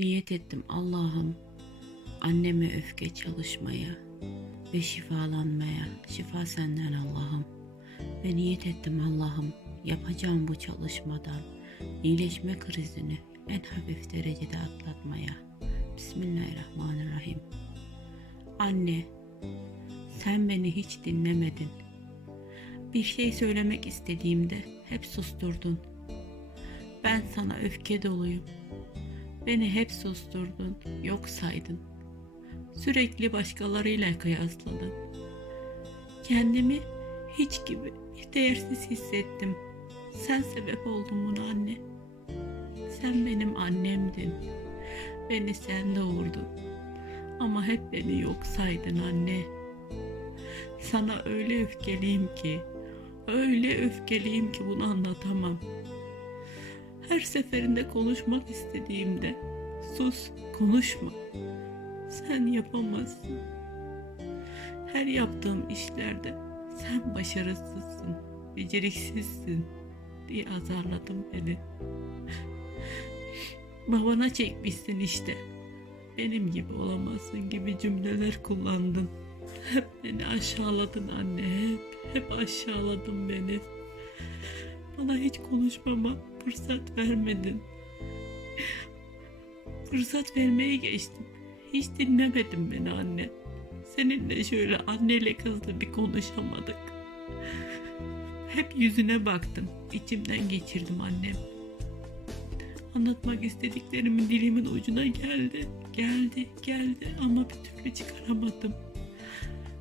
Niyet ettim Allah'ım anneme öfke çalışmaya ve şifalanmaya. Şifa senden Allah'ım. Ve niyet ettim Allah'ım yapacağım bu çalışmadan iyileşme krizini en hafif derecede atlatmaya. Bismillahirrahmanirrahim. Anne, sen beni hiç dinlemedin. Bir şey söylemek istediğimde hep susturdun. Ben sana öfke doluyum. Beni hep susturdun, yok saydın. Sürekli başkalarıyla kıyasladın. Kendimi hiç gibi değersiz hissettim. Sen sebep oldun buna anne. Sen benim annemdin. Beni sen doğurdun. Ama hep beni yok saydın anne. Sana öyle öfkeliyim ki, öyle öfkeliyim ki bunu anlatamam. Her seferinde konuşmak istediğimde sus, konuşma. Sen yapamazsın. Her yaptığım işlerde sen başarısızsın, beceriksizsin diye azarladın beni. Babana çekmişsin işte. Benim gibi olamazsın gibi cümleler kullandın. Hep beni aşağıladın anne, hep, hep aşağıladın beni. Bana hiç konuşmama fırsat vermedin. Fırsat vermeyi geçtim. Hiç dinlemedin beni anne. Seninle şöyle anneyle kızla bir konuşamadık. Hep yüzüne baktım. içimden geçirdim annem. Anlatmak istediklerimin dilimin ucuna geldi. Geldi, geldi ama bir türlü çıkaramadım.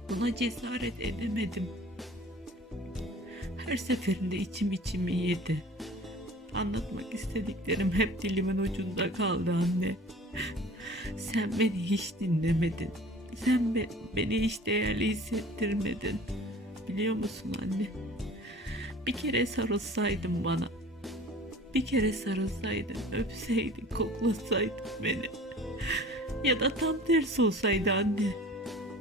Buna cesaret edemedim. Her seferinde içim içimi yedi. Anlatmak istediklerim hep dilimin ucunda kaldı anne. Sen beni hiç dinlemedin. Sen be- beni hiç değerli hissettirmedin. Biliyor musun anne? Bir kere sarılsaydın bana. Bir kere sarılsaydın, öpseydin, koklasaydın beni. Ya da tam tersi olsaydı anne.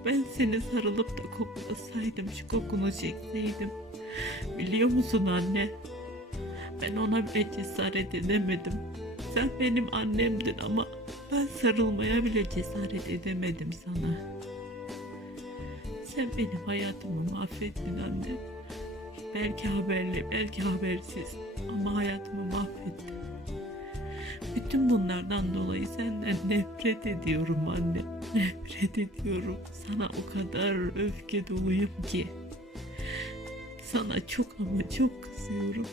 Ben seni sarılıp da koklasaydım, şu kokunu çekseydim. Biliyor musun anne? Ben ona bile cesaret edemedim. Sen benim annemdin ama ben sarılmaya bile cesaret edemedim sana. Sen benim hayatımı mahvettin anne. Belki haberli, belki habersiz ama hayatımı mahvettin. Bütün bunlardan dolayı senden nefret ediyorum anne. Nefret ediyorum. Sana o kadar öfke doluyum ki. Sana çok ama çok kızıyorum.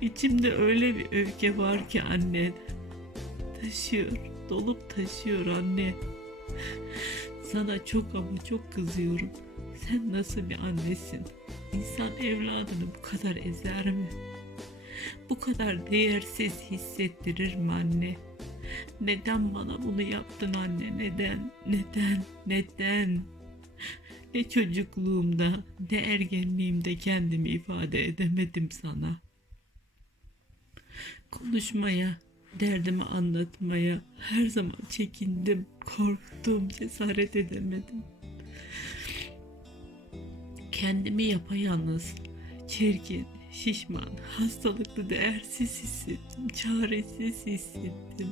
İçimde öyle bir öfke var ki anne. Taşıyor, dolup taşıyor anne. Sana çok ama çok kızıyorum. Sen nasıl bir annesin? İnsan evladını bu kadar ezer mi? Bu kadar değersiz hissettirir mi anne? Neden bana bunu yaptın anne? Neden? Neden? Neden? Ne çocukluğumda, ne ergenliğimde kendimi ifade edemedim sana. Konuşmaya, derdimi anlatmaya her zaman çekindim, korktum, cesaret edemedim. Kendimi yapayalnız, çirkin, şişman, hastalıklı, değersiz hissettim, çaresiz hissettim.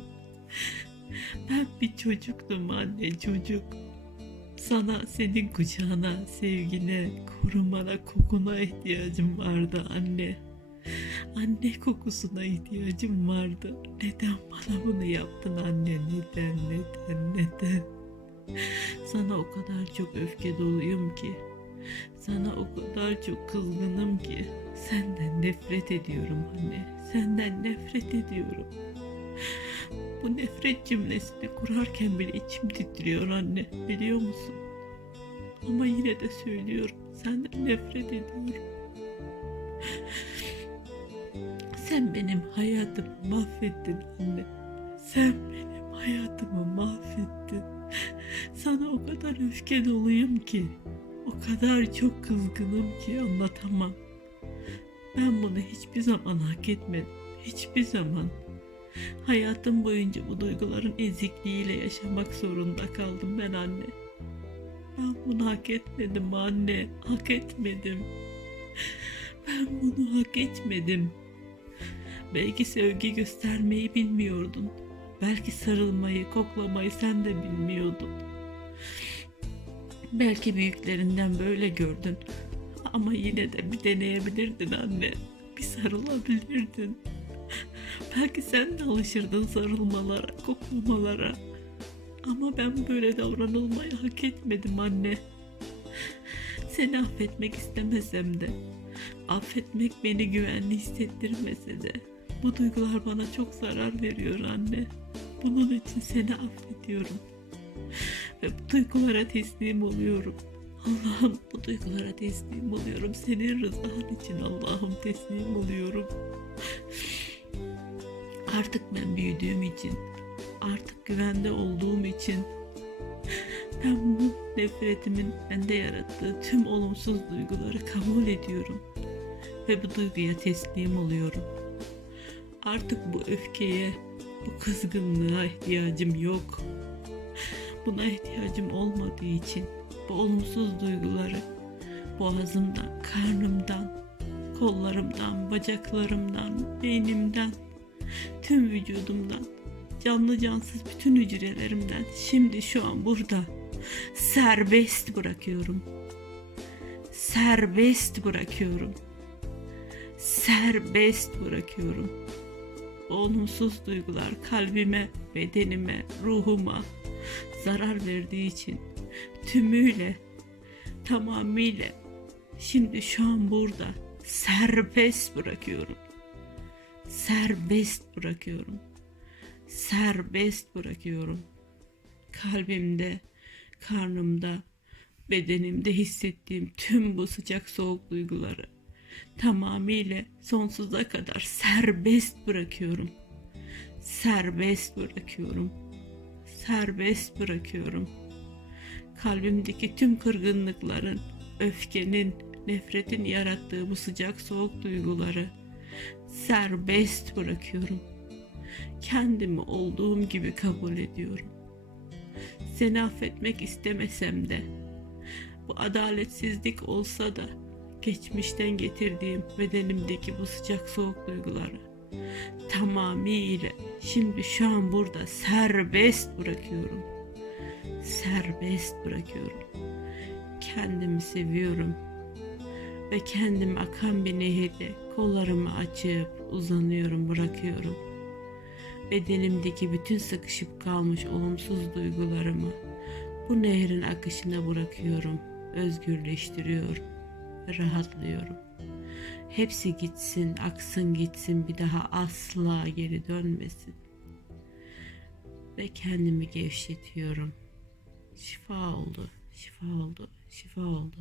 Ben bir çocuktum anne, çocuk. Sana, senin kucağına, sevgine, korumana, kokuna ihtiyacım vardı anne. Anne kokusuna ihtiyacım vardı. Neden bana bunu yaptın anne? Neden, neden, neden? Sana o kadar çok öfke doluyum ki. Sana o kadar çok kızgınım ki. Senden nefret ediyorum anne. Senden nefret ediyorum. Bu nefret cümlesini kurarken bile içim titriyor anne. Biliyor musun? Ama yine de söylüyorum. Senden nefret ediyorum. Sen benim hayatımı mahvettin anne. Sen benim hayatımı mahvettin. Sana o kadar öfke doluyum ki. O kadar çok kızgınım ki anlatamam. Ben bunu hiçbir zaman hak etmedim. Hiçbir zaman. Hayatım boyunca bu duyguların ezikliğiyle yaşamak zorunda kaldım ben anne. Ben bunu hak etmedim anne. Hak etmedim. Ben bunu hak etmedim. Belki sevgi göstermeyi bilmiyordun. Belki sarılmayı, koklamayı sen de bilmiyordun. Belki büyüklerinden böyle gördün. Ama yine de bir deneyebilirdin anne. Bir sarılabilirdin. Belki sen de alışırdın sarılmalara, koklamalara. Ama ben böyle davranılmayı hak etmedim anne. Seni affetmek istemesem de, affetmek beni güvenli hissettirmese de, bu duygular bana çok zarar veriyor anne. Bunun için seni affediyorum. Ve bu duygulara teslim oluyorum. Allah'ım bu duygulara teslim oluyorum. Senin rızan için Allah'ım teslim oluyorum. Artık ben büyüdüğüm için, artık güvende olduğum için ben bu nefretimin bende yarattığı tüm olumsuz duyguları kabul ediyorum. Ve bu duyguya teslim oluyorum. Artık bu öfkeye, bu kızgınlığa ihtiyacım yok. Buna ihtiyacım olmadığı için bu olumsuz duyguları boğazımdan, karnımdan, kollarımdan, bacaklarımdan, beynimden, tüm vücudumdan, canlı cansız bütün hücrelerimden şimdi şu an burada serbest bırakıyorum. Serbest bırakıyorum. Serbest bırakıyorum. Olumsuz duygular kalbime, bedenime, ruhuma zarar verdiği için tümüyle, tamamıyla şimdi şu an burada serbest bırakıyorum. Serbest bırakıyorum. Serbest bırakıyorum. Kalbimde, karnımda, bedenimde hissettiğim tüm bu sıcak soğuk duyguları tamamıyla sonsuza kadar serbest bırakıyorum. Serbest bırakıyorum. Serbest bırakıyorum. Kalbimdeki tüm kırgınlıkların, öfkenin, nefretin yarattığı bu sıcak soğuk duyguları serbest bırakıyorum. Kendimi olduğum gibi kabul ediyorum. Seni affetmek istemesem de bu adaletsizlik olsa da geçmişten getirdiğim bedenimdeki bu sıcak soğuk duyguları tamamıyla şimdi şu an burada serbest bırakıyorum. Serbest bırakıyorum. Kendimi seviyorum ve kendimi akan bir nehirde kollarımı açıp uzanıyorum, bırakıyorum. Bedenimdeki bütün sıkışıp kalmış olumsuz duygularımı bu nehrin akışına bırakıyorum, özgürleştiriyorum rahatlıyorum. Hepsi gitsin, aksın gitsin, bir daha asla geri dönmesin. Ve kendimi gevşetiyorum. Şifa oldu, şifa oldu, şifa oldu.